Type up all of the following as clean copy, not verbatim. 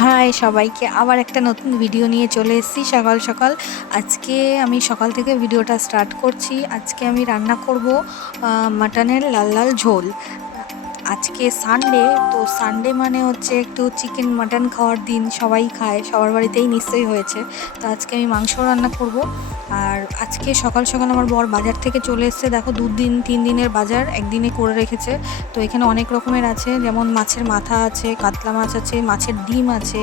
High সবাইকে, আবার একটা নতুন ভিডিও নিয়ে চলে এসেছি সকাল সকাল। আজকে আমি সকাল থেকে ভিডিওটা স্টার্ট করছি। আজকে আমি রান্না করব মাটনের লাল লাল ঝোল। আজকে সানডে, তো সানডে মানে হচ্ছে একটু চিকেন মাটন খাওয়ার দিন, সবাই খায়, সবার বাড়িতেই নিশ্চয়ই হয়েছে। তো আজকে আমি মাংস রান্না করব। আর আজকে সকাল সকাল আমার বর বাজার থেকে চলে এসেছে। দেখো 2 দিন 3 দিনের বাজার একদিনে করে রেখেছে। তো এখানে অনেক রকমের আছে, যেমন মাছের মাথা আছে, কাতলা মাছ আছে, মাছের ডিম আছে,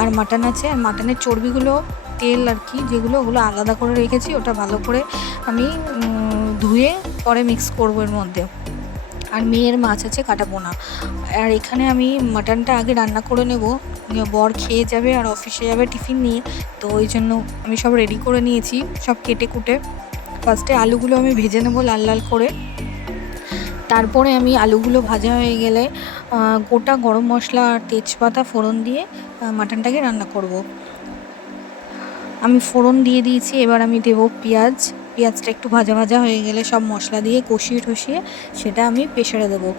আর মাটন আছে। আর মাটনের চর্বিগুলো, তেল আর কি যেগুলো, ওগুলো আলাদা করে রেখেছি। ওটা ভালো করে আমি ধুয়ে পরে মিক্স করবো এর মধ্যে। আর মেয়ের মাছ আছে কাটা পোনা। আর এখানে আমি মাটনটা আগে রান্না করে নেব, বর খেয়ে যাবে আর অফিসে যাবে টিফিন নিয়ে। তো ওই জন্য আমি সব রেডি করে নিয়েছি, সব কেটে কুটে। ফার্স্টে আলুগুলো আমি ভেজে নেবো লাল লাল করে। তারপরে আমি আলুগুলো ভাজা হয়ে গেলে গোটা গরম মশলা আর তেজপাতা ফোড়ন দিয়ে মাটনটাকে রান্না করব। আমি ফোড়ন দিয়ে দিয়েছি, এবার আমি দেবো পেঁয়াজ। পেঁয়াজটা একটু ভাজা ভাজা হয়ে গেলে সব মশলা দিয়ে কষিয়ে টষিয়ে সেটা আমি প্রেসারে দেবো।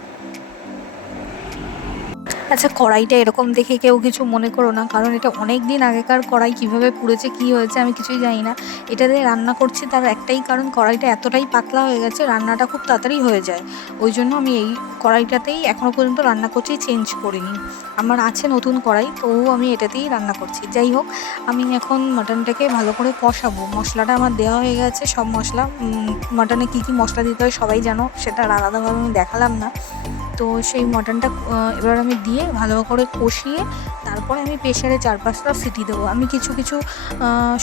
আচ্ছা, কড়াইটা এরকম দেখে কেউ কিছু মনে করো না, কারণ এটা অনেক দিন আগেকার কড়াই। কীভাবে পুড়েছে কী হয়েছে আমি কিছুই জানি না। এটা দিয়ে রান্না করছি তার একটাই কারণ, কড়াইটা এতটাই পাতলা হয়ে গেছে, রান্নাটা খুব তাড়াতাড়ি হয়ে যায়। ওই জন্য আমি এই কড়াইটাতেই এখনও পর্যন্ত রান্না করছি, চেঞ্জ করিনি। আমার আছে নতুন কড়াই, তো আমি এটাতেই রান্না করছি। যাই হোক, আমি এখন মাটনটাকে ভালো করে কষাবো। মশলাটা আমার দেওয়া হয়ে গেছে, সব মশলা। মাটনে কী কী মশলা দিতে হয় সবাই জানো, সেটা আলাদাভাবে আমি দেখালাম না। তো সেই মাটনটা এবার আমি দিয়ে ভালো করে কষিয়ে তারপরে আমি প্রেশারে 4-5টা সিটি দেবো। আমি কিছু কিছু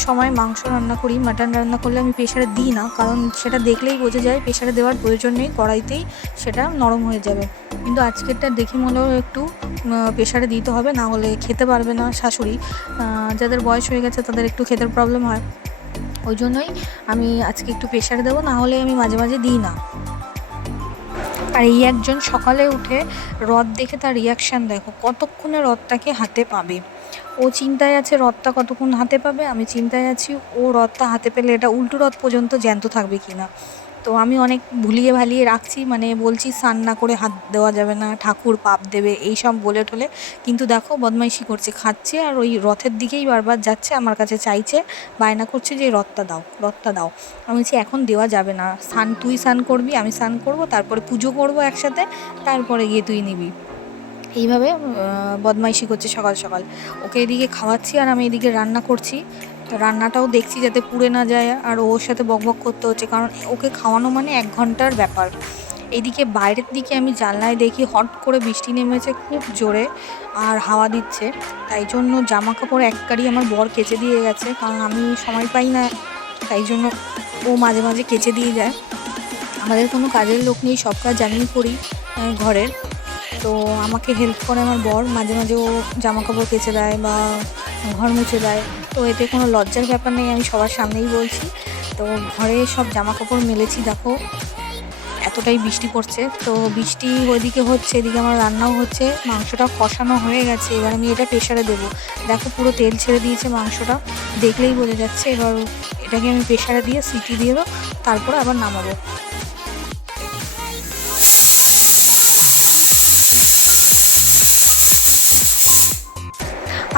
সময় মাংস রান্না করি, মাটন রান্না করলে আমি প্রেশারে দিই না, কারণ সেটা দেখলেই বোঝা যায় প্রেশারে দেওয়ার প্রয়োজন নেই, কড়াইতেই সেটা নরম হয়ে যাবে। কিন্তু আজকেরটা দেখে মনে হলো একটু প্রেশারে দিতে হবে, না হলে খেতে পারবে না শাশুড়ি। যাদের বয়স হয়ে গেছে তাদের একটু খেতে প্রবলেম হয়, ওই জন্যই আমি আজকে একটু প্রেশারে দেবো, না হলে আমি মাঝে মাঝে দিই না। আর এই একজন সকালে উঠে রথ দেখে তার রিয়াকশান দেখো, কতক্ষণে রথটাকে হাতে পাবে। ও চিন্তায় আছে রথটা কতক্ষণ হাতে পাবে, আমি চিন্তায় আছি ও রথটা হাতে পেলে এটা উল্টো রথ পর্যন্ত জ্যান্ত থাকবে কি না। তো আমি অনেক ভুলিয়ে ভালিয়ে রাখছি, মানে বলছি স্নান না করে হাত দেওয়া যাবে না, ঠাকুর পাপ দেবে, এই সব বলে টলে। কিন্তু দেখো বদমাইশি করছে, খাচ্ছে আর ওই রথের দিকেই বারবার যাচ্ছে, আমার কাছে চাইছে, বায়না করছে যে রথটা দাও, রথটা দাও। আমি বলছি এখন দেওয়া যাবে না, তুই স্নান করবি, আমি স্নান করবো, তারপরে পুজো করবো একসাথে, তারপরে গিয়ে তুই নিবি। এইভাবে বদমাইশি করছে সকাল সকাল। ওকে এদিকে খাওয়াচ্ছি আর আমি এদিকে রান্না করছি। তো রান্নাটাও দেখছি যাতে পুড়ে না যায়, আর ওর সাথে বকবক করতে হচ্ছে, কারণ ওকে খাওয়ানো মানে 1 ঘন্টার ব্যাপার। এইদিকে বাইরের দিকে আমি জানলায় দেখি হট করে বৃষ্টি নেমেছে খুব জোরে, আর হাওয়া দিচ্ছে। তাই জন্য জামা কাপড় এক কাড়ি আমার বর কেচে দিয়ে গেছে, কারণ আমি সময় পাই না, তাই জন্য ও মাঝে মাঝে কেচে দিয়ে যায়। আমাদের কোনো কাজের লোক নেই, সব কাজ আমিই করি ঘরের। তো আমাকে হেল্প করে আমার বর, মাঝে মাঝে ও জামা কাপড় কেচে দেয় বা ঘর মুছে দেয়। তো এতে কোনো লজ্জার ব্যাপার নেই, আমি সবার সামনেই বলছি। তো ঘরে সব জামা কাপড় মেলেছি, দেখো এতটাই বৃষ্টি পড়ছে। তো বৃষ্টি ওইদিকে হচ্ছে, এদিকে আমার রান্নাও হচ্ছে, মাংসটা কষানো হয়ে গেছে। এবার আমি এটা প্রেশারে দেবো। দেখো পুরো তেল ছেড়ে দিয়েছে মাংসটা, দেখলেই বোঝা যাচ্ছে। এবার এটাকে আমি প্রেশারে দিয়ে সিটি দিয়ে দেবো, তারপরে আবার নামাবো।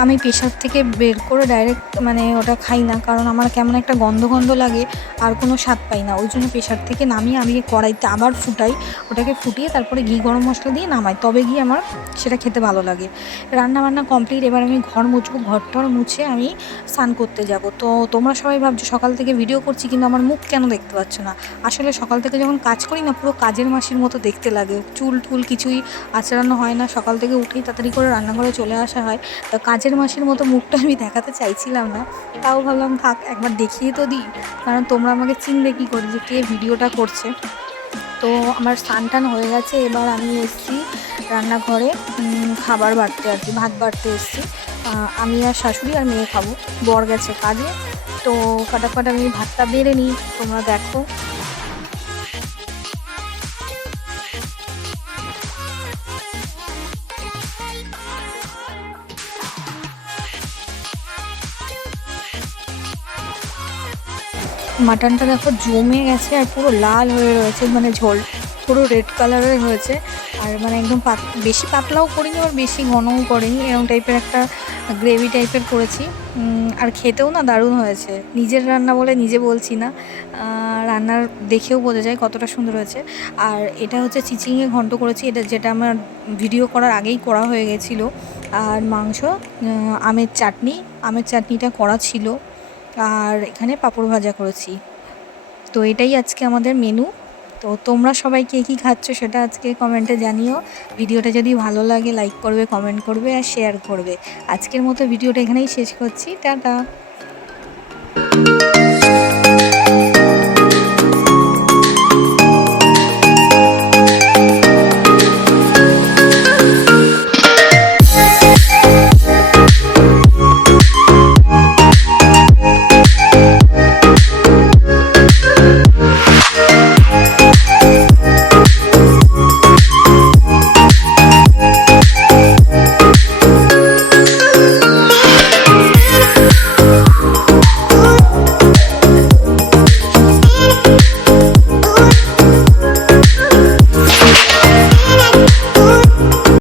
আমি প্রেশার থেকে বের করে ডাইরেক্ট মানে ওটা খাই না, কারণ আমার কেমন একটা গন্ধ গন্ধ লাগে, আর কোনো স্বাদ পাই না। ওই জন্য প্রেশার থেকে নামিয়ে আমি কড়াইতে আবার ফুটাই, ওটাকে ফুটিয়ে তারপরে ঘি গরম মশলা দিয়ে নামাই, তবে গিয়ে আমার সেটা খেতে ভালো লাগে। রান্না বান্না কমপ্লিট, এবার আমি ঘর মুছবো। ঘরটর মুছে আমি স্নান করতে যাব। তো তোমরা সবাই ভাবছো সকাল থেকে ভিডিও করছি কিন্তু আমার মুখ কেন দেখতে পাচ্ছ না। আসলে সকাল থেকে যখন কাজ করি না, পুরো কাজের মাসির মতো দেখতে লাগে, চুল টুল কিছুই আঁচড়ানো হয় না, সকাল থেকে উঠেই তাড়াতাড়ি করে রান্নাঘরে চলে আসা হয়। তো কাজের মাসির মতো মুখটা আমি দেখাতে চাইছিলাম না, তাও ভাবলাম থাক একবার দেখিয়ে তো দিই, কারণ তোমরা আমাকে চিনবে কী করে যে কে ভিডিওটা করছে। তো আমার স্নান টান হয়ে গেছে, এবার আমি এসেছি রান্নাঘরে খাবার বাড়তে, আর কি ভাত বাড়তে এসেছি। আমি আর শাশুড়ি আর মেয়ে খাবো, বর গেছে কাজে। তো ফটাফট আমি ভাতটা বেড়ে নিই, তোমরা দেখো। মাটনটা দেখো জমে গেছে আর পুরো লাল হয়ে রয়েছে, মানে ঝোল পুরো রেড কালারের হয়েছে। আর মানে একদম বেশি পাতলাও করিনি, আবার বেশি ঘনও করিনি, এরকম টাইপের একটা গ্রেভি টাইপের করেছি। আর খেতেও না দারুণ হয়েছে। নিজের রান্না বলে নিজে বলছি না, রান্নার দেখেও বোঝা যায় কতটা সুন্দর হয়েছে। আর এটা হচ্ছে চিচিঙে ঘন্ট করেছি, এটা যেটা আমার ভিডিও করার আগেই করা হয়ে গেছিলো। আর মাংস, আমের চাটনিটা করা ছিল। আর এখানে পাঁপড় ভাজা করেছি। তো এটাই আজকে আমাদের মেনু। তো তোমরা সবাই কে কী খাচ্ছ সেটা আজকে কমেন্টে জানিও। ভিডিওটা যদি ভালো লাগে লাইক করবে, কমেন্ট করবে আর শেয়ার করবে। আজকের মতো ভিডিওটা এখানেই শেষ করছি। টাটা।